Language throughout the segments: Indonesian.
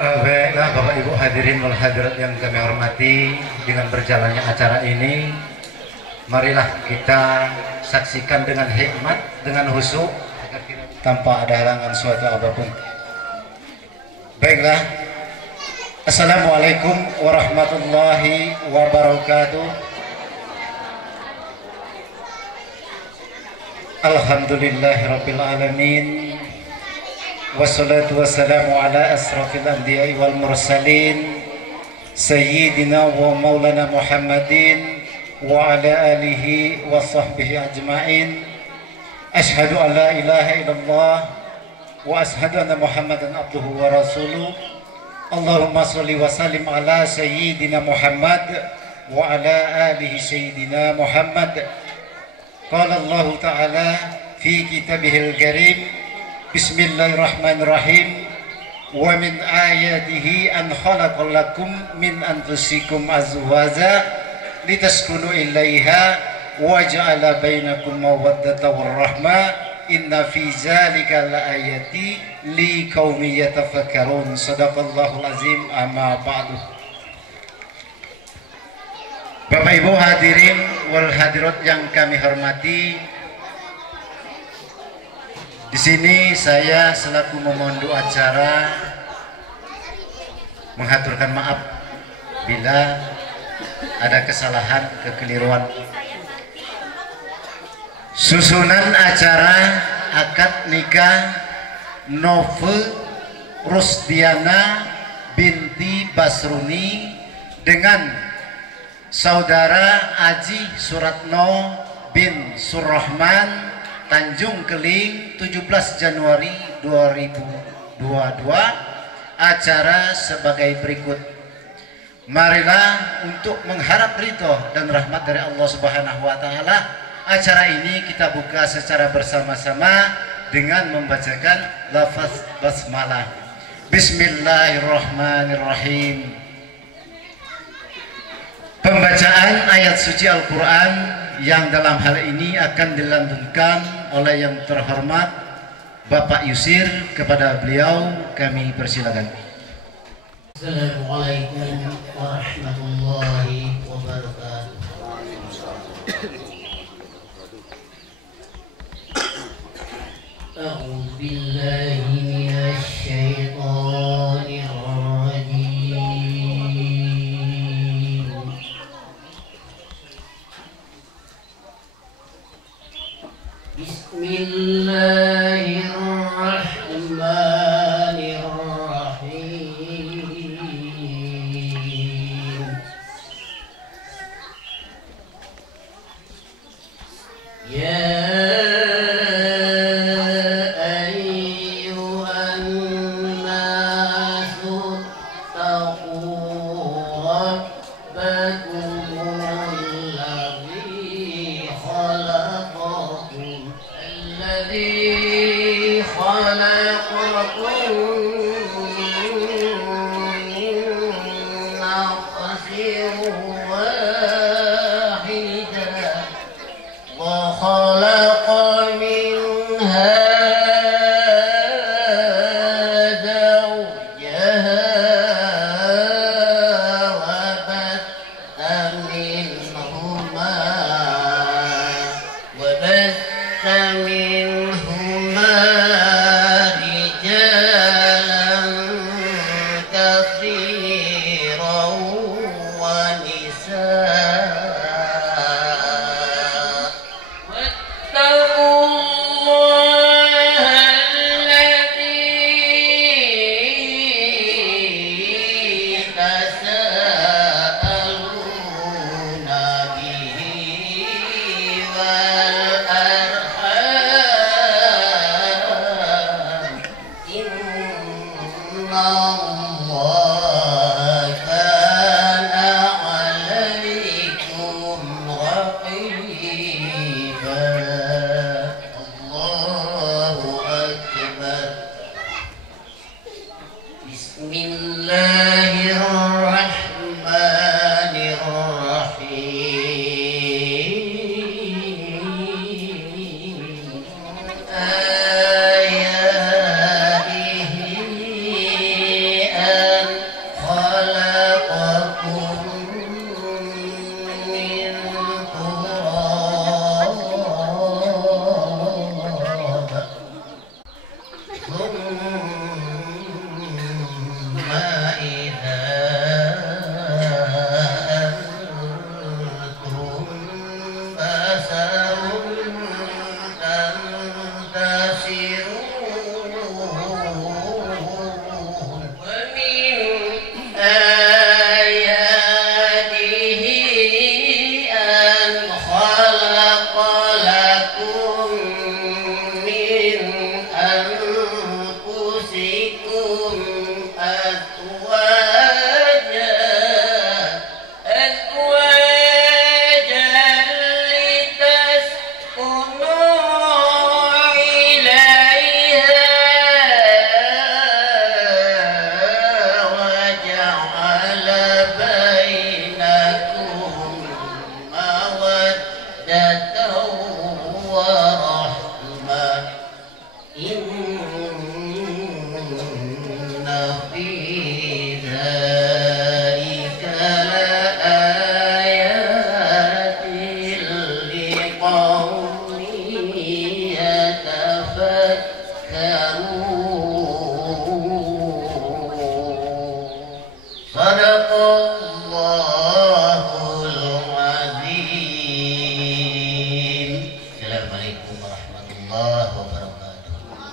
Baiklah Bapak Ibu hadirin wal hadirat yang kami hormati, dengan berjalannya acara ini marilah kita saksikan dengan hikmat, dengan khusyuk, tanpa ada halangan suatu apapun. Baiklah, Assalamualaikum warahmatullahi wabarakatuh. Alhamdulillahirabbil alamin. Wassalatu wassalamu ala asrafil anbiya'i wal mursalin Sayyidina wa maulana Muhammadin wa ala alihi wa sahbihi ajma'in. Ashhadu an la ilaha illallah wa ashhadu anna Muhammadan abduhu wa rasuluh. Allahumma salli wa sallim ala Sayyidina Muhammad wa ala alihi Sayyidina Muhammad. Qala Allah Ta'ala fi kitabihil karim, Bismillahirrahmanirrahim. Wa min ayatihi an khalaqalakum min anfusikum azwaja litaskunu ilaiha wa ja'ala bainakum mawaddata warahma inna fi zalika laayati liqaumin yatafakkarun. Shadaqallahul azim. Amma ba'du. Bapak Ibu hadirin wal hadirat yang kami hormati, di sini saya selaku memandu acara menghaturkan maaf bila ada kesalahan, kekeliruan. Susunan acara akad nikah Nove Rusdiana binti Basruni dengan saudara Aji Suratno bin Surrahman Tanjung Keling 17 Januari 2022. Acara sebagai berikut. Marilah untuk mengharap ridho dan rahmat dari Allah Subhanahu wa taala, acara ini kita buka secara bersama-sama dengan membacakan lafaz basmalah. Bismillahirrahmanirrahim. Pembacaan ayat suci Al-Quran yang dalam hal ini akan dilantunkan oleh yang terhormat Bapak Yusir. Kepada beliau kami persilakan. Assalamualaikum warahmatullahi wabarakatuh. A'udzu billahi minasy syaithanir rajim. Bismillahirrahmanirrahim. Ya ayyuhan nasu taqu rabbakumul ladzi خلقكم الذي خلقكم من نفس واحدة وخلق منها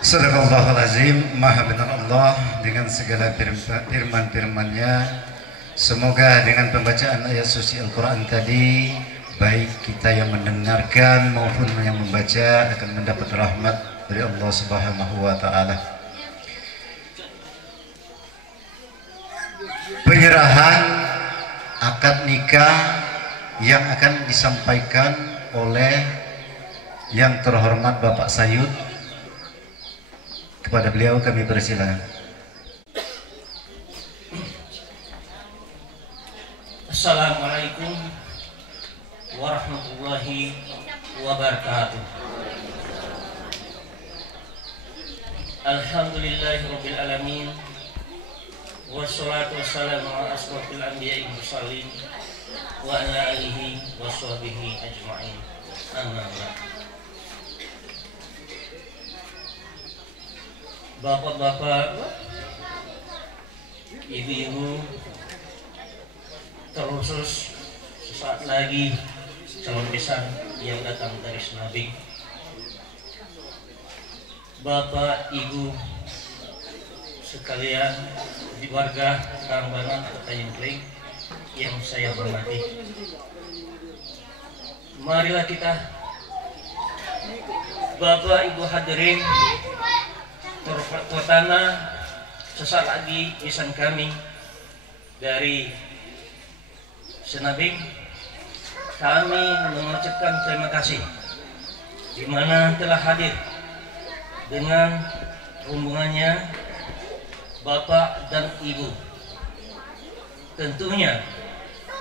Sadaqallahul azim. Maha benar Allah dengan segala firman-firman-Nya. Semoga dengan pembacaan ayat suci Al-Quran tadi, baik kita yang mendengarkan maupun yang membaca akan mendapat rahmat dari Allah Subhanahu wa Ta'ala. Penyerahan akad nikah yang akan disampaikan oleh yang terhormat Bapak Sayud, kepada beliau kami persilakan. Assalamualaikum warahmatullahi wabarakatuh. Alhamdulillahirabbil alamin. Wassalatu wassalamu ala asrofil anbiya'i mursalin wa ala alihi washabbihi ajma'in. Amma ba'd. Bapak-bapak, ibu-ibu, terkhusus sesaat lagi calon besan yang datang dari Senabing, Bapak, Ibu sekalian di warga Karangbanan atau Tanjung Priok yang saya hormati, marilah kita, Bapak Ibu hadirin, terutama sesaat lagi lisan kami dari Senabing kami mengucapkan terima kasih di mana telah hadir dengan rombongannya Bapak dan Ibu. Tentunya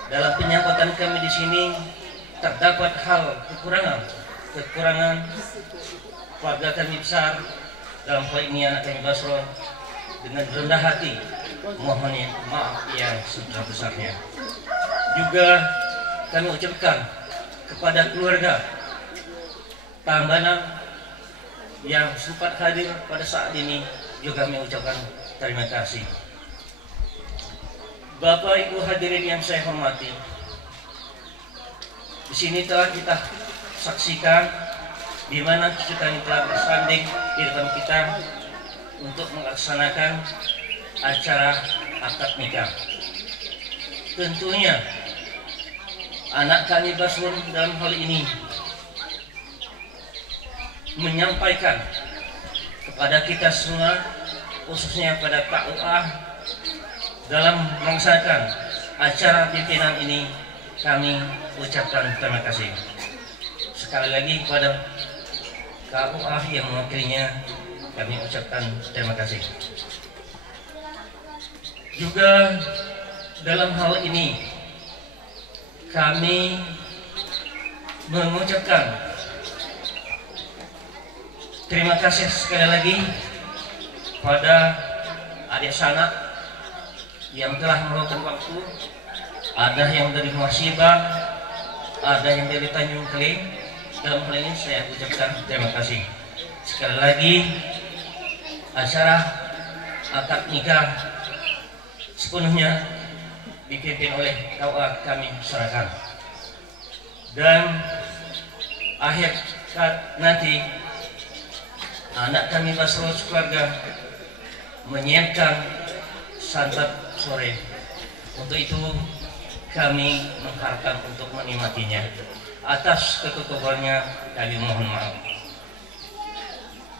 dalam penyambutan kami di sini terdapat hal kekurangan keluarga kami besar, dalam hal ini anak kami Basro, dengan rendah hati mohon maaf yang sebesar-besarnya. Juga kami ucapkan kepada keluarga Tambanan yang sempat hadir pada saat ini, juga kami ucapkan terima kasih. Bapak Ibu hadirin yang saya hormati, di sini telah kita saksikan di mana kita telah bersanding di depan kita untuk melaksanakan acara akad nikah. Tentunya anak kami Basrun dalam hal ini menyampaikan kepada kita semua, khususnya pada KUA, dalam melaksanakan acara pimpinan ini kami ucapkan terima kasih. Sekali lagi kepada KUA yang mewakilinya kami ucapkan terima kasih. Juga dalam hal ini kami mengucapkan terima kasih sekali lagi pada adik sanak yang telah meluangkan waktu. Ada yang dari Masibah, ada yang dari Tanjung Keling. Dalam hal ini saya ucapkan terima kasih. Sekali lagi, acara akad nikah sepenuhnya dipimpin oleh KUA kami serahkan. Dan akhir nanti anak kami Basro keluarga menyiapkan santap sore. Untuk itu kami mengharapkan untuk menikmatinya. Atas kekokohannya kami mohon maaf.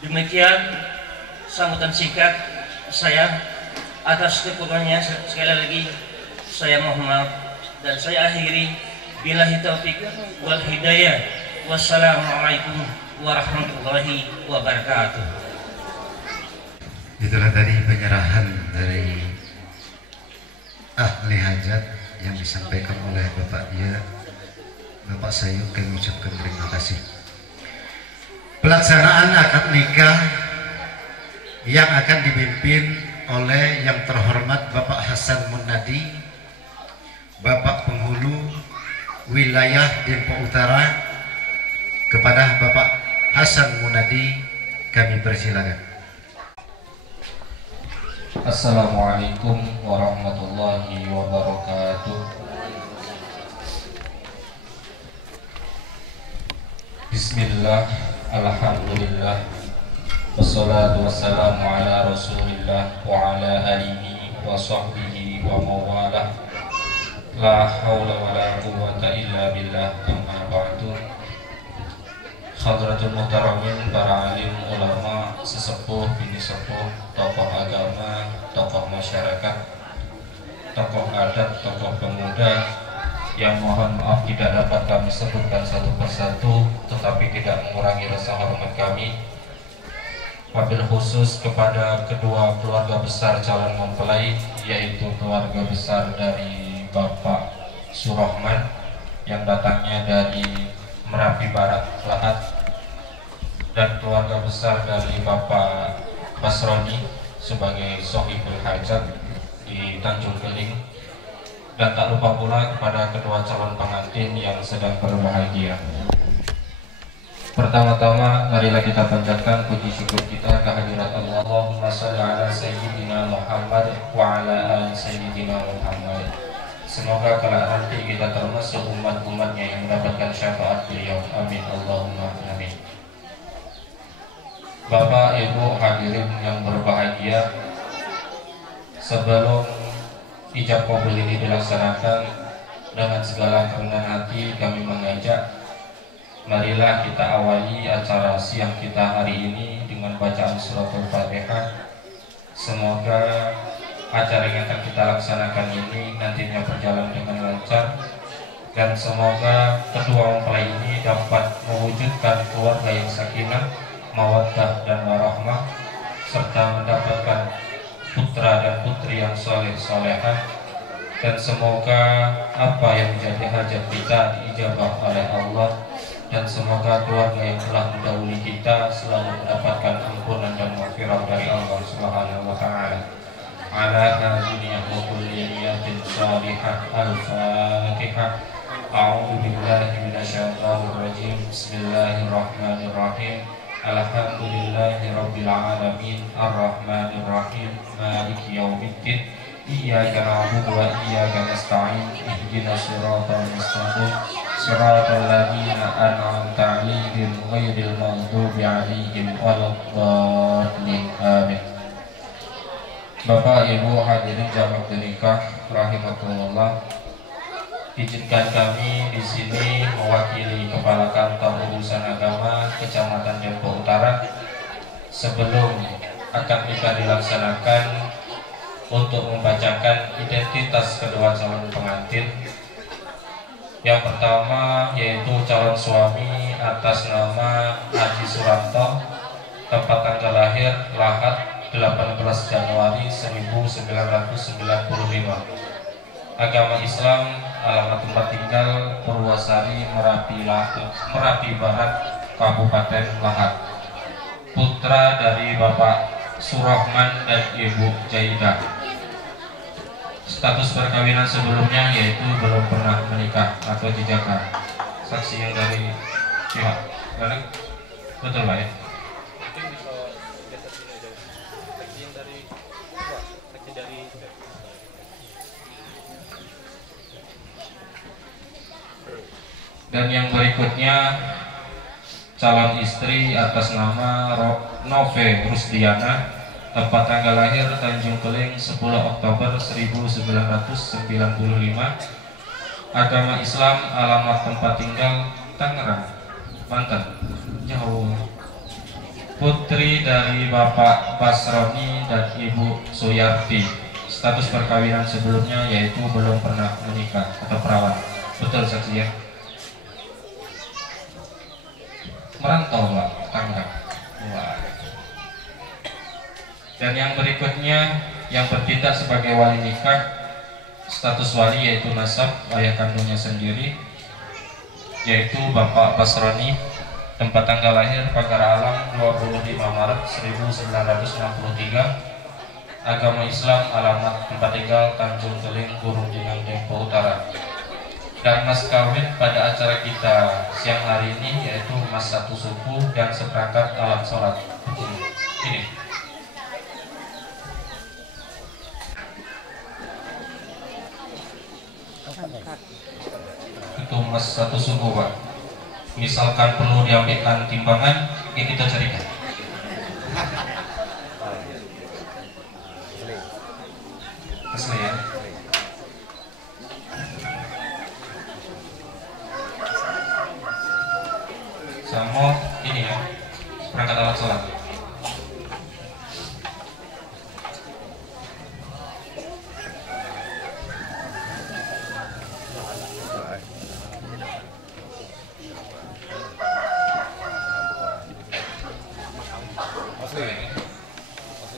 Demikian sambutan singkat saya. Atas kekokohannya sekali lagi saya mohon maaf dan saya akhiri billahi taufik wal hidayah. Wassalamualaikum warahmatullahi wabarakatuh. Itulah tadi penyerahan dari ahli hajat yang disampaikan oleh Bapak Sayuk. Kami ucapkan terima kasih. Pelaksanaan akad nikah yang akan dipimpin oleh yang terhormat Bapak Hasan Munadi, Bapak Penghulu Wilayah Dempo Utara. Kepada Bapak Hasan Munadi kami persilakan. Assalamualaikum warahmatullahi wabarakatuh. Bismillah, alhamdulillah, wassalatu wassalamu ala rasulillah wa ala alihi wa sahbihi wa mawalah. La hawla wa la quwwata illa billah. Amma ba'du. Hadratul muhtaramin, para alim, ulama, sesepuh, bini sepuh, tokoh agama, tokoh masyarakat, tokoh adat, tokoh pemuda, yang mohon maaf tidak dapat kami sebutkan satu persatu, tetapi tidak mengurangi rasa hormat kami. Wabil khusus kepada kedua keluarga besar calon mempelai, yaitu keluarga besar dari Bapak Surahman yang datangnya dari Merapi Barat Lahat, dan keluarga besar dari Bapak Basroni sebagai sohibul hajat di Tanjung Keling, dan tak lupa pula kepada kedua calon pengantin yang sedang berbahagia. Pertama-tama marilah kita panjatkan puji syukur kita kehadirat Allah. Allahumma shalli ala sayyidina Muhammad wa ala ali sayyidina Muhammad. Semoga kelak nanti kita termasuk umat-umatnya yang mendapatkan syafaat beliau. Amin Allahumma amin. Bapak Ibu hadirin yang berbahagia, sebelum ijab kabul ini dilaksanakan, dengan segala kerendahan hati kami mengajak, marilah kita awali acara siang kita hari ini dengan bacaan suratul Fatihah. Semoga acara yang akan kita laksanakan ini nantinya berjalan dengan lancar, dan semoga kedua mempelai ini dapat mewujudkan keluarga yang sakinah, mawaddah dan warahmah, serta mendapatkan putra dan putri yang soleh-solehah, dan semoga apa yang menjadi hajat kita diijabah oleh Allah, dan semoga keluarga yang telah mendahului kita selalu mendapatkan ampunan dan maghfirah dari Allah Subhanahu wa taala. Ala hadhihi wa kulliyatin salihah. Al-Fatihah. A'udzu billahi minasyaitonir rajim. Bismillahirrahmanirrahim. Alhamdulillahi rabbil alamin. Arrahmanir rahim. Maliki yaumiddin. Iyyaka na'budu wa iyyaka nasta'in. Ihdinas siratal mustaqim. Siratal ladzina an'amta 'alaihim ghairil maghdubi 'alaihim waladdallin. Amin. Bapak, Ibu, hadirin jamaah nikah rahimakumullah. Izinkan kami di sini mewakili Kepala Kantor Urusan Agama Kecamatan Dempo Utara sebelum akad nikah dilaksanakan untuk membacakan identitas kedua calon pengantin. Yang pertama yaitu calon suami atas nama Haji Suranto, tempat tanggal lahir Lahat 18 Januari 1995. Agama Islam, alamat tempat tinggal Purwosari, Merapi Barat, Kabupaten Lahat. Putra dari Bapak Surahman dan Ibu Jaidah. Status perkawinan sebelumnya yaitu belum pernah menikah atau dijaga. Saksi yang dari pihak mana? Betul Pak ya? Dan yang berikutnya calon istri atas nama Nove Rusdiana, tempat tanggal lahir Tanjung Keling 10 Oktober 1995. Agama Islam, alamat tempat tinggal Tangerang, Banten. Jauh. Putri dari Bapak Basroni dan Ibu Suyarti. Status perkawinan sebelumnya yaitu belum pernah menikah atau perawan. Betul saksi ya? Merantau Pak, Tangerang. Wah. Dan yang berikutnya yang bertindak sebagai wali nikah, status wali yaitu nasab ayah kandungnya sendiri, yaitu Bapak Basroni, tempat tanggal lahir Pagar Alam 25 Maret 1963. Agama Islam, alamat tempat tinggal Tanjung Keling, Gunung Jinang, Dempo Utara. Dan mas kawin pada acara kita siang hari ini yaitu mas satu suku dan seperangkat alat sholat. Ini itu mas satu suku Pak. Misalkan perlu diambilkan timbangan, ya kita carikan. Asli ya. Sama ini ya, perangkat alat sholat.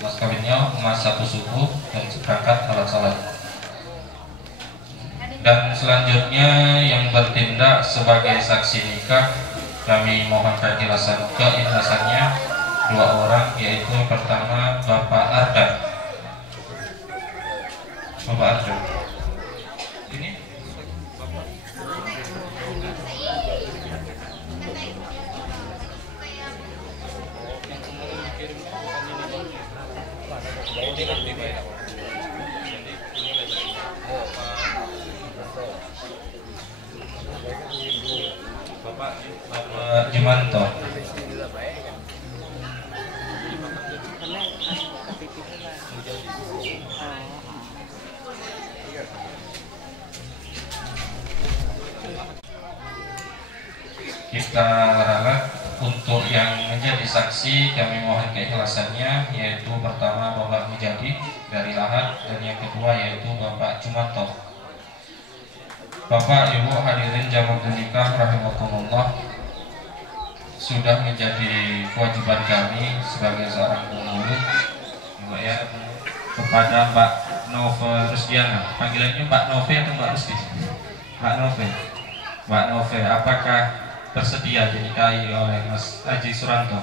Mas kawinnya emas satu suku dan seperangkat alat sholat. Dan selanjutnya yang bertindak sebagai saksi nikah, kami mohon keikhlasannya dua orang, yaitu yang pertama Bapak Ardan. Bapak Ardan. Ini Bapak Jumanto. Kita ralat untuk yang menjadi saksi, kami mohon keikhlasannya, yaitu pertama Bapak Mujadi dari Lahat, dan yang kedua yaitu Bapak Jumanto. Bapak, Ibu, hadirin jamaah nikah rahimakumullah, sudah menjadi kewajiban kami sebagai seorang pengurus ya, kepada Mbak Nove Rusdiana. Panggilannya Mbak Nove atau Mbak Rusdi? Mbak Nove. Mbak Nove, apakah bersedia dinikahi oleh Mas Haji Suranto?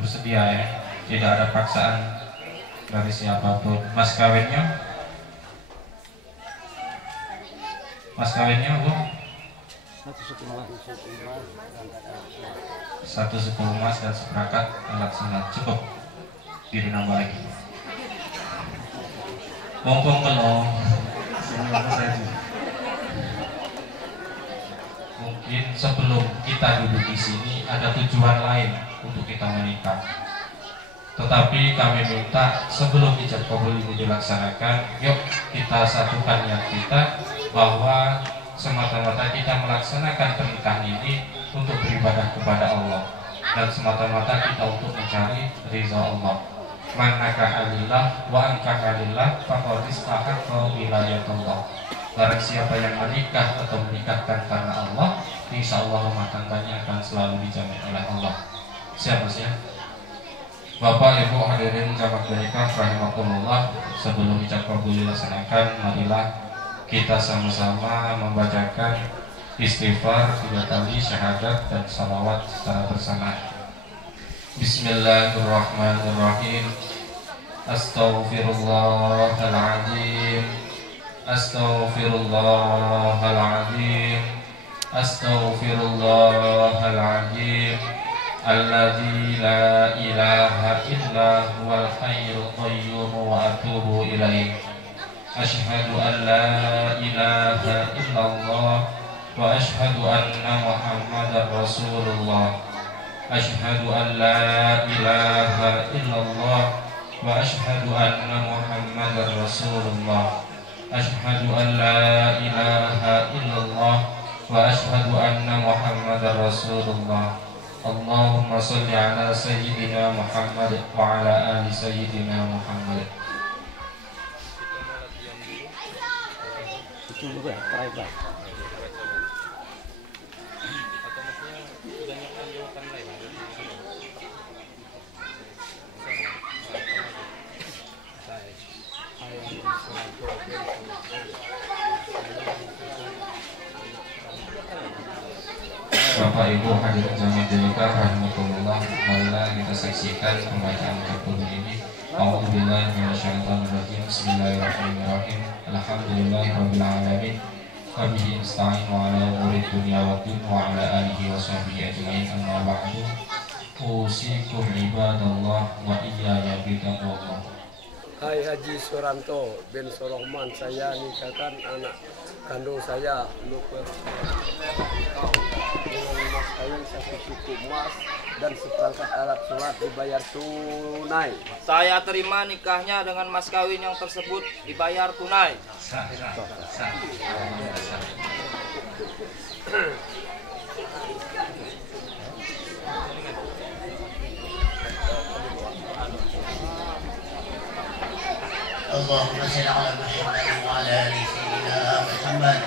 Bersedia ya, tidak ada paksaan dari siapapun. Mas kawinnya? Mas kawinnya Bu? Satu suku emas dan seperangkat alat sunat. Cukup diri nambah lagi. Mumpung belum. Mungkin sebelum kita duduk di sini ada tujuan lain untuk kita menikah. Tetapi kami minta sebelum ijab kabul ini dilaksanakan, yuk kita satukan niat kita bahwa semata-mata kita melaksanakan pernikahan ini untuk beribadah kepada Allah dan semata-mata kita untuk mencari ridha Allah. Manakah alillah wa angkah alillah faqad istahaqqa wilayatullah. Barang siapa yang menikah atau menikahkan karena Allah, insya Allah rumah tangganya akan selalu dijamin oleh Allah. Siapa sih? Bapak, Ibu, hadirin jamaah nikah rahimakumullah, sebelum ijab kabul dilaksanakan, marilah kita sama-sama membacakan istighfar 3 kali, syahadat dan salawat secara bersamaan. Bismillahirrahmanirrahim. Astaghfirullahaladzim, astaghfirullahaladzim, astaghfirullahaladzim. Alladzi la ilaha illa huwal hayyul qayyum wa atubu ilaih. Asyhadu an la ilaha illallah wa asyhadu anna Muhammadar Rasulullah. Asyhadu an la ilaha illallah wa asyhadu anna Muhammadar Rasulullah. Asyhadu an la ilaha illallah wa asyhadu anna Muhammadar Rasulullah. Allahumma salli ala sayyidina Muhammad wa ala ali sayyidina Muhammad. Bapak, Ibu, hadirin jamaah nikah rahimakumullah, marilah kita saksikan pembacaan Al-Qur'an ini. A'udzubillahi minasyaitonirrajim. Bismillahirrahmanirrahim. Alhamdulillahirabbil alamin. Wa bihi nasta'in wa ala umuri dunya waddin wa ala alihi wa sahbihi ajmain. Amma ba'du. Usikum ibadallah wa iyaya bitaqwallah. Hai Haji Suranto bin Sorohman, saya nikahkan anak kandung saya Luper dengan mas kawin 1 suku emas dan seperangkat alat sholat dibayar tunai. Saya terima nikahnya dengan mas kawin yang tersebut dibayar tunai. Allahumma salli ala Muhammad wa ala ali sayyidina Muhammad.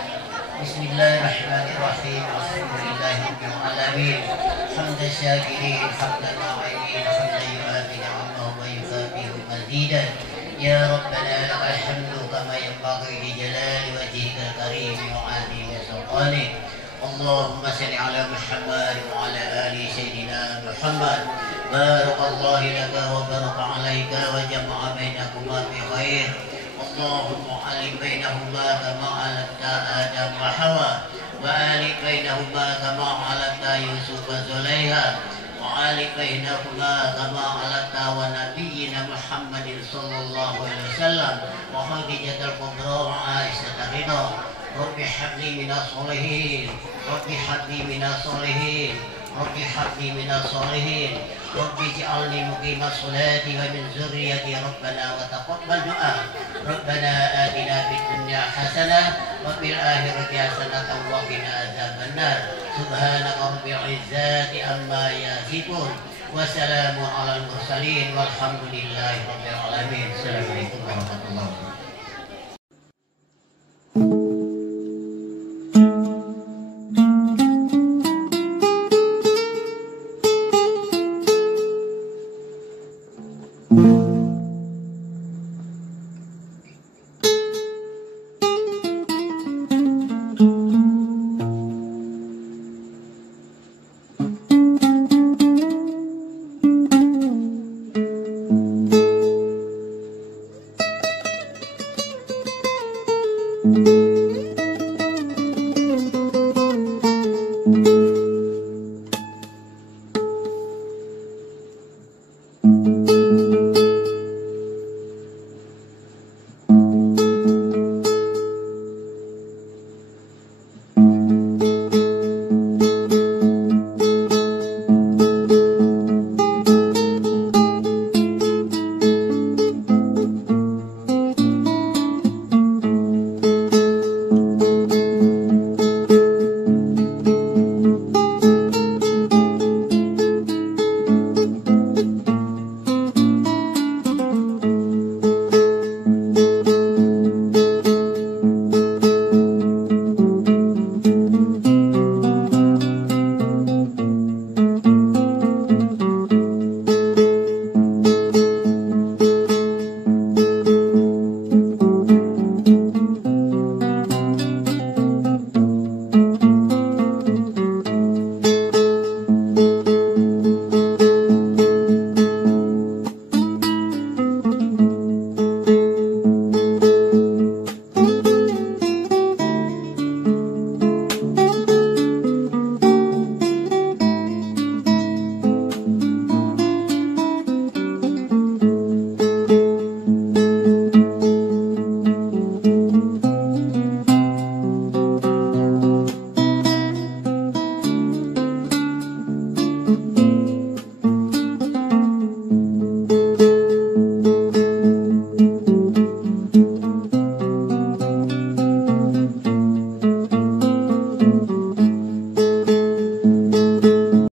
Bismillahirrahmanirrahim. Alhamdulillahirabbil alamin. Hamdan syakirin, hamdan na'imin, hamdan yu'afi ni'amahu wa yukafi'u mazidan. Ya Rabbana lakal hamdu kama yanbaghi li jalali wajhikal karim wa 'azimi sultanik. Allahumma salli ala Muhammad wa ala ali sayyidina Muhammad. Barakallahu laka wa baraka alaika wa jama'a bainakuma fi khair. Allahumma alif bainahuma kama alatta Adam wa Hawa, wa alif bainahuma kama alatta Yusuf wa Zulaiha, wa alif bainahuma kama alatta wa nabiyyina Muhammadin sallallahu alaihi wasallam wa Khadijatul Kubra wa Aisyah ridha. Rabbi habli minas solihin, Rabbi habli minas solihin, Rabbi habli minas solihin. Rabbi ij'alni muqimas salati wa min dzurriyyati rabbana wa taqabbal du'a. Rabbana atina fid dunya hasanah wa fil akhirati hasanatan wa qina adzabannar. Subhanaka rabbil izzati amma yasifun wa salamun alal mursalin walhamdulillahi rabbil alamin. Assalamualaikum warahmatullahi wabarakatuh. Thank you.